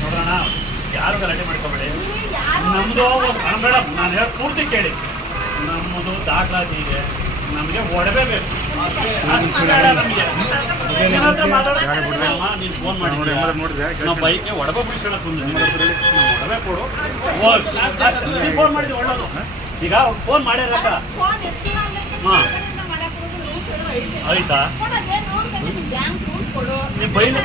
ನೋಡೋಣ ಯಾರು ಗಲಾಟೆ ಮಾಡ್ಕೋಬೇಡಿ ನಮ್ಮದು ಮೇಡಮ್ ನಾನು ಹೇಳಿ ಪೂರ್ತಿ ಕೇಳಿ. ನಮ್ಮದು ದಾಖಲಾತಿ ಇದೆ. ನಮಗೆ ಒಡವೆ ಬೇಕು. ನಮಗೆ. ಬೈಕ್ಗೆ ಒಡವೆ ಬಿಡಿಸೋಣ ಒಡವೆ ಕೊಡು ಫೋನ್ ಮಾಡಿದ್ವಿ ಈಗ ಫೋನ್ ಮಾಡ್ಯಾರಪ್ಪ ಹಾ. ಆಯ್ತಾ. ನೀವು ಬೈಲು.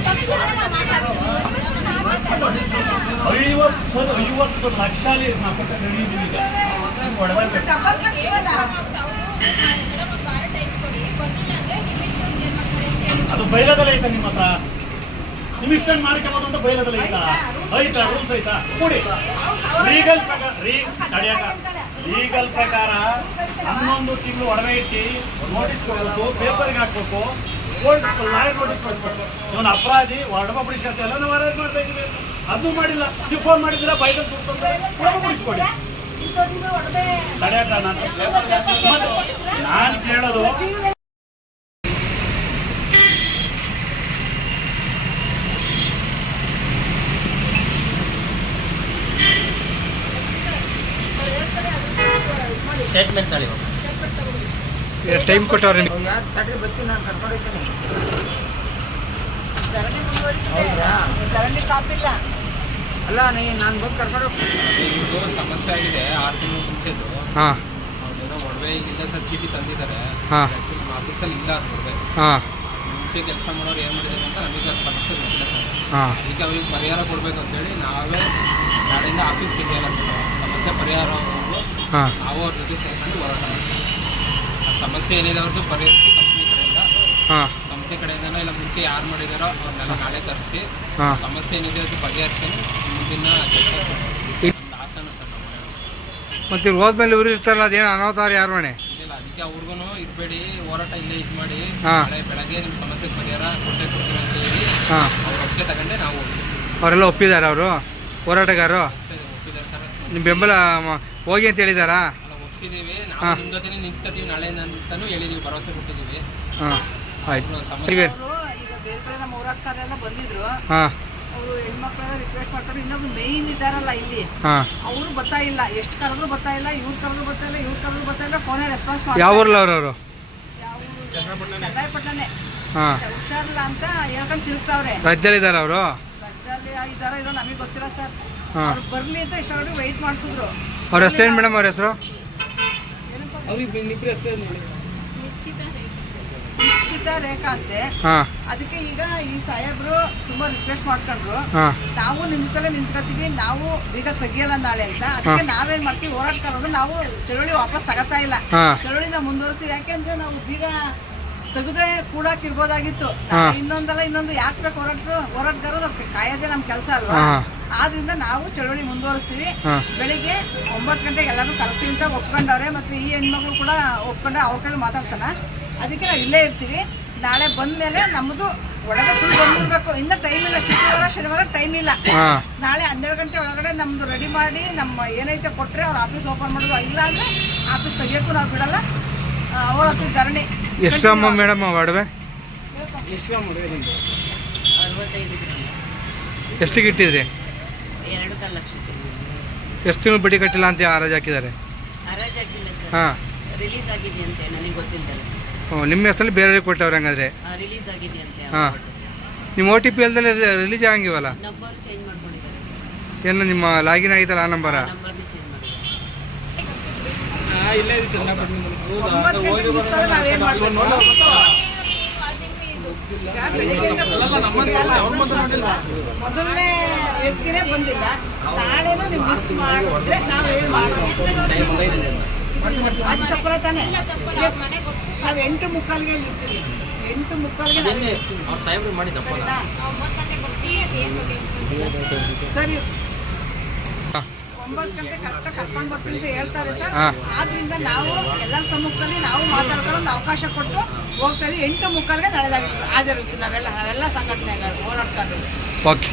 ಐವತ್ತು ಐವತ್ತು ಲಕ್ಷ ಒಡವೆ ಬೇಕು ಡಬಲ್ ಕಟ್ತೀವಲ್ಲ. ಅದು ಬೈಲದಲ್ಲಿ ಐತಾ ನಿಮ್ಮ ಹತ್ರ. ನಿಮ್ ಇಷ್ಟ ಮಾಡ್ಕೋಬೋದು ಅಂತ ಬೈಲದಲ್ಲಿ ಐತಾ? ಐತಾ ರೂಲ್ಸ್ ಐತಾ ಕೊಡಿ. ಲೀಗಲ್ ಪ್ರಕಾರ ತಡಿಯಾಕ ಲೀಗಲ್ ಪ್ರಕಾರ ಹನ್ನೊಂದು ತಿಂಗಳು ಒಡವೆ ಇಟ್ಟು ನೋಟಿಸ್ ಕೊಡಬೇಕು ಪೇಪರ್ಗೆ ಹಾಕ್ಬೇಕು ಕೋರ್ಟ್ ಲಾಯರ್ ನೋಟಿಸ್ ಕೊಡ್ಬೇಕು ಇವನು ಅಪರಾಧಿ ಒಡವೆ ಬಿಡಿಸ್ಕೊತ ಎಲ್ಲ ನಾವು ಅರೇಂಜ್ ಮಾಡ್ತಾ ಇದ್ದೀವಿ. ಅದು ಮಾಡಿಲ್ಲ. ನೀವು ಫೋನ್ ಮಾಡಿದ್ರೆ ಬೈಲಲ್ಲಿ ದುಡ್ಡು ಒಡವೆ ತಡಿಯಾಕ ನಾನು ನಾನು ಕೇಳೋದು ಸ್ಟೇಟ್ಮೆಂಟ್ ನಾಳೆ ಟೈಮ್ ಕೊಟ್ಟವ್ರೆ ಯಾರು ತಡ್ರಿ ಬರ್ತೀನಿ ನಾನು ಕರ್ಕೊಂಡು ಹೋಗ್ತೀನಿ. ಧರಣಿ ಮುಂದುವರಿತದೆ. ಕಾಪಿಲ್ಲ ಅಲ್ಲ ನೀ ನಾನು ಬಂದು ಕರ್ಕೊಂಡು ಹೋಗ್ತೀನಿ. ಸಮಸ್ಯೆ ಆಗಿದೆ ಆರು ತಿಂಗಳು ಮುಂಚೆದು. ಹಾಂ. ಒಡವೆ ಇಲ್ಲ ಸರ್ ಚೀಟಿ ತಂದಿದ್ದಾರೆ. ಹಾಂ. ಆಫೀಸಲ್ಲಿ ಇಲ್ಲ ಅದು ಒಡವೆ. ಹಾಂ. ಮುಂಚೆ ಕೆಲಸ ಮಾಡೋರು ಏನು ಮಾಡಿದ್ದಾರೆ ಅಂತ ನಮಗೆ ಅದು ಸಮಸ್ಯೆ ಗೊತ್ತಿಲ್ಲ ಸರ್. ಹಾಂ. ಅದಕ್ಕೆ ಅವ್ರಿಗೆ ಪರಿಹಾರ ಕೊಡಬೇಕು ಅಂತೇಳಿ ನಾವೇ ನಾಳೆಯಿಂದ ಆಫೀಸ್ ಇದೆಯಲ್ಲ ಸರ್ ಸಮಸ್ಯೆ ಪರಿಹಾರ ನಾವು ಅವ್ರ ಜೊತೆ ಸೇರ್ಕೊಂಡು ಹೋರಾಟ ಮಾಡ್ತೀವಿ. ಆ ಸಮಸ್ಯೆ ಏನಿದೆ ಅವ್ರದ್ದು ಪರಿಹರಿಸಿ ಕಂಪ್ನಿ ಕಡೆಯಿಂದ. ಹಾಂ. ಕಂಪ್ನಿ ಕಡೆಯಿಂದನೋ ಇಲ್ಲ ಮುಂಚೆ ಯಾರು ಮಾಡಿದಾರೋ ಅವ್ರನ್ನೆಲ್ಲ ನಾಳೆ ಕರೆಸಿ. ಹಾಂ. ಸಮಸ್ಯೆ ಏನಿದೆ ಅದು ಪರಿಹರಿಸಿ ಮುಂದಿನ ಕೆಲಸ ಒಂದು ಆಸನ ಸರ್ ನಮ್ಮ ಮತ್ತು ಇವ್ರು ಹೋದ್ಮೇಲೆ ಇವ್ರು ಇರ್ತಾರಲ್ಲ ಅದೇನು ಅನಾಹುತಾರ ಯಾರು ಮನೆ? ಇಲ್ಲ ಅದಕ್ಕೆ ಅವ್ರಿಗೂ ಇರಬೇಡಿ ಹೋರಾಟ ಇಲ್ಲೇ ಇದು ಮಾಡಿ. ಹಾ. ನಾಳೆ ಬೆಳಗ್ಗೆ ನಿಮ್ಮ ಸಮಸ್ಯೆ ಪರಿಹಾರ ಕೊಟ್ಟೆ ಕೊಡ್ತೀವಿ ಅಂತ ಹೇಳಿ ಹಾಂ. ಅವ್ರ ಒಪ್ಪಿಗೆ ತಗೊಂಡೆ ನಾವು ಹೋಗ್ತೀವಿ. ಅವರೆಲ್ಲ ಒಪ್ಪಿದ್ದಾರೆ ಅವರು? ಹೋರಾಟಗಾರರು? ಒಪ್ಪಿದ್ದಾರೆ ಸರ್. ನಿಮ್ಮ ಬೆಂಬಲ ಮ- ಹೋಗಿ ಅಂತ ಹೇಳಿದಾರಾ? ಒಪ್ಸಿದೀವಿ. ನಾವು ಹಾ. ನಿಮ್ಮ ಜೊತೆ ನಿಂತ್ಕೋತೀವಿ ನಾಳೆ ಅಂತಾನು ಹೇಳಿದೀವಿ ಭರವಸೆ ಕೊಟ್ಟಿದೀವಿ. ಹಾಂ ಆಯ್ತು. ಸಮಸ್ಯೆ ಈಗ ಬೇರೆ ಬೇರೆ ನಮ್ಮ ಹೋರಾಟಗಾರೆಲ್ಲ ಬಂದಿದ್ರು. ಹಾಂ. ಅವರು ಹೆಣ್ಮಕ್ಳೆಲ್ಲ ರಿಕ್ವೆಸ್ಟ್ ಮಾಡ್ಕೊಂಡು ಇನ್ನೊಬ್ರು ಮೇಯ್ನ್ ಇದಾರಲ್ಲ ಇಲ್ಲಿ. ಹಾಂ. ಅವರು ಬರ್ತಾ ಇಲ್ಲ. ಎಷ್ಟು ಕರೆದ್ರು ಬರ್ತಾ ಇಲ್ಲ ಇವ್ರು ಕರೆದ್ರು ಬರ್ತಾ ಇಲ್ಲ ಇವ್ರು ಕರೆದ್ರು ಬರ್ತಾ ಇಲ್ಲ ಫೋನೇ ರೆಸ್ಪಾನ್ಸ್ ಮಾಡಿ ಯಾವ ಊರ್ಲ ಅವ್ರವರು ಚನ್ನರಾಯಪಟ್ಟಣನೇ ಹಾಂ. ಹುಷಾರಿಲ್ಲ ಅಂತ ಹೇಳ್ಕೊಂಡು ತಿರುಗ್ತಾವ್ರೆ. ಇದಾರ ಅವರು? ರಾಜ್ಯದಲ್ಲಿ ಇದಾರೋ ಇರೋ ನಮಗೆ ಗೊತ್ತಿಲ್ಲ ಸರ್. ಅವ್ರು ಬರ್ಲಿ ಅಂತ ಇಷ್ಟೊಳಗೆ ವೆಯ್ಟ್ ಮಾಡಿಸಿದ್ರು. ಅವ್ರ ಹೆಸರೇನು ಮೇಡಮ್ ಅವ್ರ ಹೆಸರು? ನಿಶ್ಚಿತ ರೇಖಾ ಅಂತೆ. ಹಾಂ. ಅದಕ್ಕೆ ಈಗ ಈ ಸಾಹೇಬ್ರು ತುಂಬಾ ರಿಕ್ವೆಸ್ಟ್ ಮಾಡ್ಕೊಂಡ್ರು. ಹಾಂ. ನಾವು ನಿಮ್ ಜೊತೆ ನಿಂತ್ಕೊತೀವಿ ನಾವು ಬೇಗ ತೆಗಿಯಲ್ಲ ನಾಳೆ ಅಂತ. ಅದಕ್ಕೆ ನಾವೇನ್ ಮಾಡ್ತೀವಿ ಹೋರಾಟಗಾರರು ನಾವು ಚಳುವಳಿ ವಾಪಸ್ ತಗೋತಾ ಇಲ್ಲ. ಹಾಂ. ಚಳುವಳಿನ ಮುಂದುವರಿಸ್ತೀವಿ. ಯಾಕೆಂದ್ರೆ ನಾವು ಬೀಗ ತೆಗೆದ್ರೆ ಕೂಡಕ್ ಇರ್ಬೋದಾಗಿತ್ತು. ಇನ್ನೊಂದಲ್ಲ ಇನ್ನೊಂದು ಯಾಕೆ ಬೇಕು ಹೋರಾಟರು ಹೋರಾಟಗಾರರು ಕಾಯೋದೇ ನಮ್ ಕೆಲಸ ಅಲ್ವಾ? ಹಾ. ಆದ್ರಿಂದ ನಾವು ಚಳುವಳಿ ಮುಂದುವರಿಸ್ತೀವಿ. ಬೆಳಿಗ್ಗೆ ಒಂಬತ್ತು ಗಂಟೆಗೆ ಎಲ್ಲರೂ ಕರೆಸ್ತೀವಿ ಅಂತ ಒಪ್ಕೊಂಡವ್ರೆ ಮತ್ತೆ ಈ ಹೆಣ್ಮಕ್ಳು ಕೂಡ ಒಪ್ಕೊಂಡೆ ಅವ್ರ ಕಡೆ ಮಾತಾಡ್ಸೋಣ ಅದಕ್ಕೆ ನಾವು ಇಲ್ಲೇ ಇರ್ತೀವಿ. ನಾಳೆ ಬಂದ್ಮೇಲೆ ನಮ್ಮದು ಒಳಗೆ ಫುಲ್ ಬಂದ್ಬಿಡ್ಬೇಕು. ಇನ್ನ ಟೈಮ್ ಇಲ್ಲ ಶುಕ್ರವಾರ ಶನಿವಾರ ಟೈಮ್ ಇಲ್ಲ. ಹಾಂ. ನಾಳೆ ಹನ್ನೆರಡು ಗಂಟೆ ಒಳಗಡೆ ನಮ್ದು ರೆಡಿ ಮಾಡಿ ನಮ್ಮ ಏನೈತೆ ಕೊಟ್ಟರೆ ಅವ್ರ ಆಫೀಸ್ ಓಪನ್ ಮಾಡೋದು ಇಲ್ಲ ಅಂದ್ರೆ ಆಫೀಸ್ ತೆಗಿಯೋಕ್ಕೂ ನಾವು ಬಿಡಲ್ಲ. ಅವ್ರ ಹತ್ರ ಧರಣಿ. ಎಷ್ಟು ಅಮ್ಮ ಮೇಡಮ್ ಒಡವೆ? ಎಷ್ಟಿಗೆ ಇಟ್ಟಿದ್ರಿ? ಎರಡು ಕಾಲು ಲಕ್ಷ ಎಷ್ಟು ತಿಂಗಳು ಬಡ್ಡಿ ಕಟ್ಟಿಲ್ಲ ಅಂತ ಹರಾಜು ಹಾಕಿದ್ದಾರೆ? ಹರಾಜ್ ಆಗಿಲ್ಲ ಸರ್. ಹಾಂ. ರಿಲೀಸ್ ಆಗಿದೆಯಂತೆ ನನಗೆ ಗೊತ್ತಿಲ್ಲದಲ್ಲ ಹ್ಞೂ ನಿಮ್ಮ ಹೆಸರಲ್ಲಿ ಬೇರೆಯವ್ರಿಗೆ ಕೊಟ್ಟವ್ರೆ ಹಂಗಾದ್ರೆ? ಹಾಂ. ನಿಮ್ಮ ಓ ಟಿ ಪಿ ಅಲ್ದಲ್ಲೇ ರಿಲೀಸ್ ಆಗಂಗಿವಲ್ಲ? ನಂಬರ್ ಚೇಂಜ್ ಮಾಡ್ಕೊಂಡಿದ್ದಾರೆ ಏನು ನಿಮ್ಮ ಲಾಗಿನ್ ಆಗಿತ್ತಲ್ಲ ಆ ನಂಬರ? ನಂಬರ್ನ ಚೇಂಜ್ ಮಾಡಿದ್ದಾರೆ ಗಂಟೆಗೆ ಮಿಸ್ ಆದ್ರೆ ನಾವೇನ್ ಮಾಡ್ಬೇಕು ಈಗ ಬೆಳಿಗ್ಗೆಯಿಂದ ಬಂದಿಲ್ಲ. ಮೊದಲನೇ ವ್ಯಕ್ತಿನೇ ಬಂದಿಲ್ಲ. ನಾಳೆನೂ ನೀವು ಮಿಸ್ ಮಾಡಿದ್ರೆ ನಾವೇನ್ ಮಾಡಬೇಕು ಅದು ಚಪ್ಪಲ ತಾನೆ. ನಾವು ಎಂಟು ಮುಕ್ಕಾಲ್ಗೆ ಇರ್ತೀವಿ ಎಂಟು ಮುಕ್ಕಾಲ್ಗೆ ನಾವು? ಸರಿ. ಒಂಬತ್ತು ಗಂಟೆ ಕರೆಕ್ಟ್ ಕರ್ಕೊಂಡು ಬರ್ತೀನಿ ಅಂತ ಹೇಳ್ತಾರೆ ಸರ್. ಆದ್ರಿಂದ ನಾವು ಎಲ್ಲರ ಸಮ್ಮುಖದಲ್ಲಿ ನಾವು ಮಾತಾಡ್ಕೊಂಡು ಒಂದು ಅವಕಾಶ ಕೊಟ್ಟು ಹೋಗ್ತಾ ಇದ್ದೀವಿ ಎಂಟು ಮುಕ್ಕಾಲ್ಗೆ ನಡೆದಾಗಿತ್ತು ಹಾಜರಿರ್ತೀವಿ ನಾವೆಲ್ಲ ನಾವೆಲ್ಲ ಸಂಘಟನೆಗಳು ಹೋರಾಡ್ಕೊಂಡು ಓಕೆ.